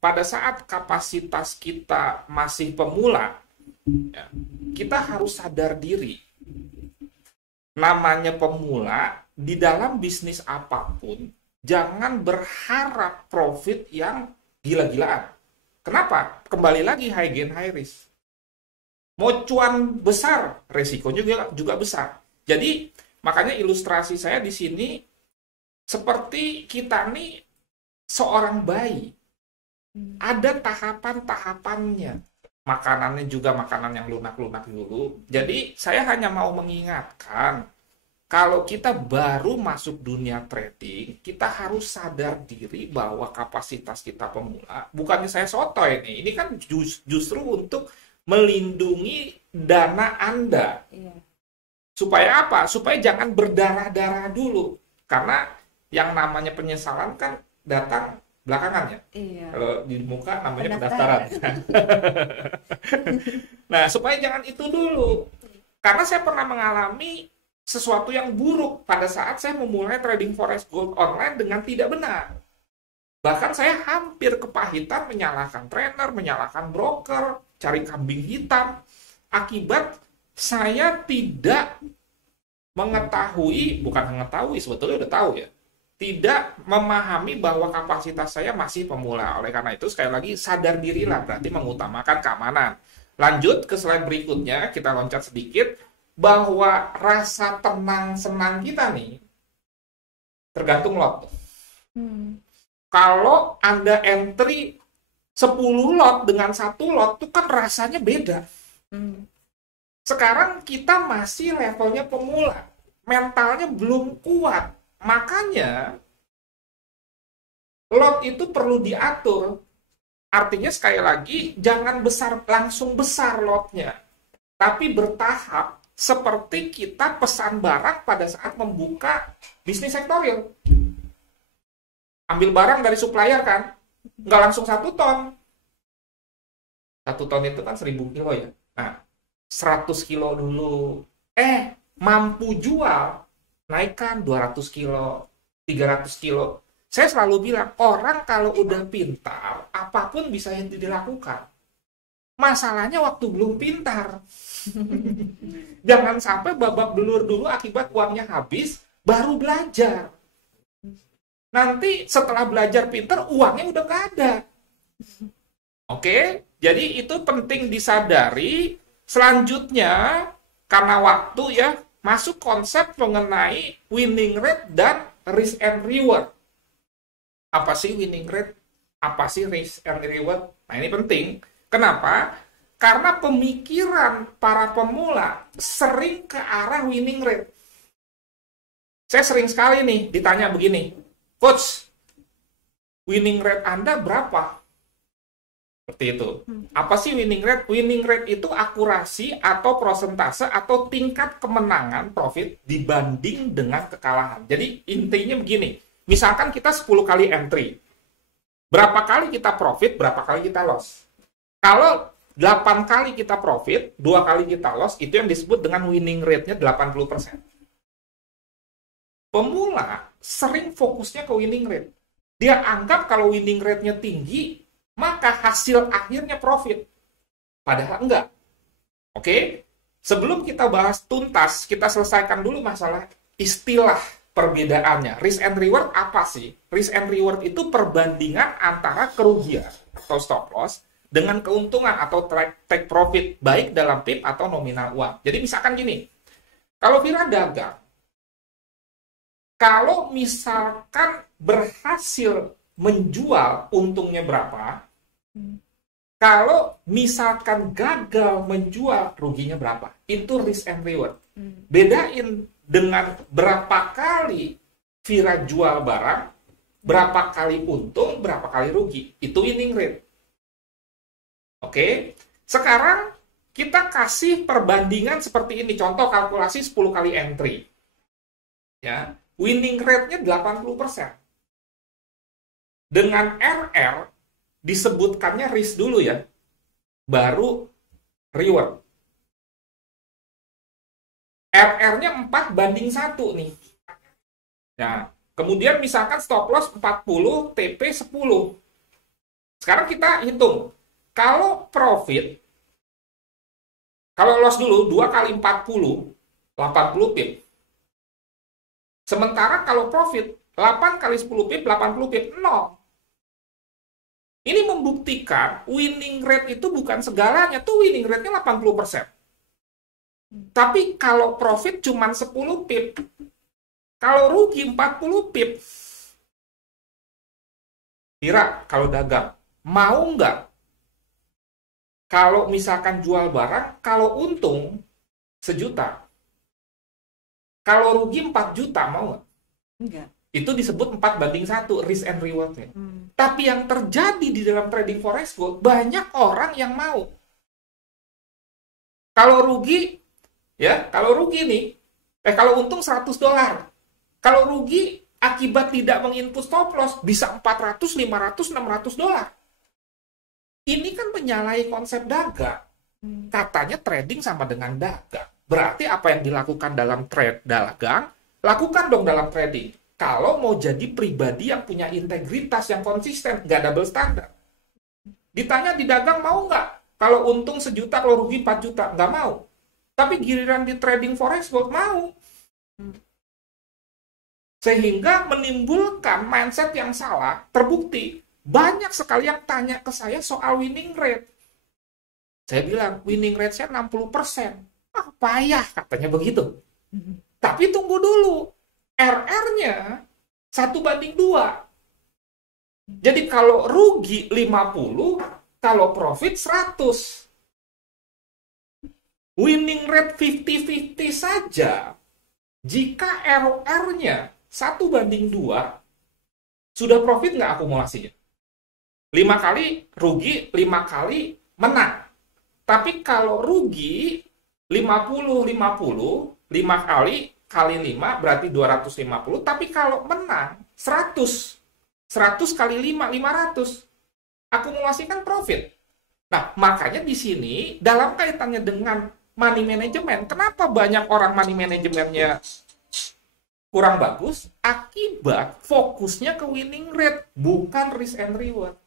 pada saat kapasitas kita masih pemula, ya, kita harus sadar diri. Namanya pemula, di dalam bisnis apapun, jangan berharap profit yang gila-gilaan. Kenapa? Kembali lagi high gain, high risk. Mau cuan besar, resikonya juga besar. Jadi, makanya ilustrasi saya di sini seperti kita nih seorang bayi. Ada tahapan-tahapannya. Makanannya juga makanan yang lunak-lunak dulu. Jadi, saya hanya mau mengingatkan, kalau kita baru masuk dunia trading, kita harus sadar diri bahwa kapasitas kita pemula. Bukannya saya sotoy nih, ini kan justru untuk melindungi dana Anda. Iya. Supaya apa? Supaya jangan berdarah-darah dulu. Karena yang namanya penyesalan kan datang belakangan ya. Iya. Kalau di muka namanya Pendaftaran. pendaftaran. Nah, supaya jangan itu dulu. Karena saya pernah mengalami sesuatu yang buruk pada saat saya memulai trading forex gold online dengan tidak benar. Bahkan saya hampir kepahitan menyalahkan trainer, menyalahkan broker, cari kambing hitam. Akibat saya tidak mengetahui, bukan mengetahui, sebetulnya udah tahu ya. Tidak memahami bahwa kapasitas saya masih pemula. Oleh karena itu, sekali lagi, sadar dirilah, berarti mengutamakan keamanan. Lanjut ke slide berikutnya, kita loncat sedikit, bahwa rasa tenang senang kita nih tergantung lot. Kalau Anda entry 10 lot dengan 1 lot itu kan rasanya beda. Sekarang kita masih levelnya pemula, mentalnya belum kuat. Makanya lot itu perlu diatur. Artinya sekali lagi jangan langsung besar lotnya, tapi bertahap. Seperti kita pesan barang pada saat membuka bisnis sektorial. Ambil barang dari supplier kan, nggak langsung 1 ton. 1 ton itu kan 1000 kilo ya. Nah, 100 kilo dulu. Mampu jual, naikkan 200 kilo, 300 kilo. Saya selalu bilang, orang kalau udah pintar, apapun bisa yang dilakukan. Masalahnya waktu belum pintar. Jangan sampai babak belur dulu akibat uangnya habis, baru belajar. Nanti setelah belajar pintar, uangnya udah gak ada. Oke, jadi itu penting disadari. Selanjutnya, karena waktu ya, masuk konsep mengenai winning rate dan risk and reward. Apa sih winning rate? Apa sih risk and reward? Nah, ini penting. Kenapa? Karena pemikiran para pemula sering ke arah winning rate. Saya sering sekali nih ditanya begini, Coach, winning rate Anda berapa? Seperti itu. Apa sih winning rate? Winning rate itu akurasi atau prosentase atau tingkat kemenangan profit dibanding dengan kekalahan. Jadi intinya begini, misalkan kita 10 kali entry, berapa kali kita profit, berapa kali kita loss. Kalau 8 kali kita profit, 2 kali kita loss, itu yang disebut dengan winning rate-nya 80%. Pemula sering fokusnya ke winning rate. Dia anggap kalau winning rate-nya tinggi, maka hasil akhirnya profit. Padahal enggak. Oke? Sebelum kita bahas tuntas, kita selesaikan dulu masalah istilah perbedaannya. Risk and reward apa sih? Risk and reward itu perbandingan antara kerugian atau stop loss dengan keuntungan atau take profit, baik dalam PIP atau nominal uang. Jadi misalkan gini, kalau Vira dagang, kalau misalkan berhasil menjual, untungnya berapa? Kalau misalkan gagal menjual, ruginya berapa? Itu risk and reward. Bedain dengan berapa kali Vira jual barang, berapa kali untung, berapa kali rugi. Itu winning rate. Oke, sekarang kita kasih perbandingan seperti ini. Contoh kalkulasi 10 kali entry. Ya, winning rate-nya 80%. Dengan RR, disebutkannya risk dulu ya. Baru reward. RR-nya 4:1 nih. Nah, kemudian misalkan stop loss 40, TP 10. Sekarang kita hitung. Kalau profit, kalau loss dulu 2 kali 40, 80 pip. Sementara kalau profit 8 kali 10 pip, 80 pip, 0. Ini membuktikan winning rate itu bukan segalanya. Tuh winning rate-nya 80%. Tapi kalau profit cuma 10 pip, kalau rugi 40 pip, kira kalau dagang, mau nggak? Kalau misalkan jual barang, kalau untung 1 juta, kalau rugi 4 juta, mau nggak? Enggak. Itu disebut 4:1 risk and reward-nya. Tapi yang terjadi di dalam trading forex gold, banyak orang yang mau. Kalau rugi, ya, kalau rugi nih, kalau untung $100. Kalau rugi, akibat tidak menginput stop loss, bisa $400, $500, $600. Ini kan menyalahi konsep dagang. Katanya trading sama dengan dagang. Berarti apa yang dilakukan dalam trade dagang, lakukan dong dalam trading. Kalau mau jadi pribadi yang punya integritas, yang konsisten, nggak double standar. Ditanya di dagang mau nggak? Kalau untung 1 juta, kalau rugi 4 juta, nggak mau. Tapi giliran di trading forex gold mau. Sehingga menimbulkan mindset yang salah, terbukti. Banyak sekali yang tanya ke saya soal winning rate. Saya bilang, winning rate saya 60%. Ah, payah, katanya begitu. Tapi tunggu dulu. RR-nya 1:2. Jadi kalau rugi 50, kalau profit 100. Winning rate 50-50 saja. Jika ROR-nya 1:2, sudah profit nggak akumulasinya? 5 kali rugi, 5 kali menang. Tapi kalau rugi 50-50, 5 kali 5 berarti 250. Tapi kalau menang 100. 100 kali 5, 500. Akumulasikan profit. Nah, makanya di sini dalam kaitannya dengan money management, kenapa banyak orang money managementnya kurang bagus? Akibat fokusnya ke winning rate, bukan risk and reward.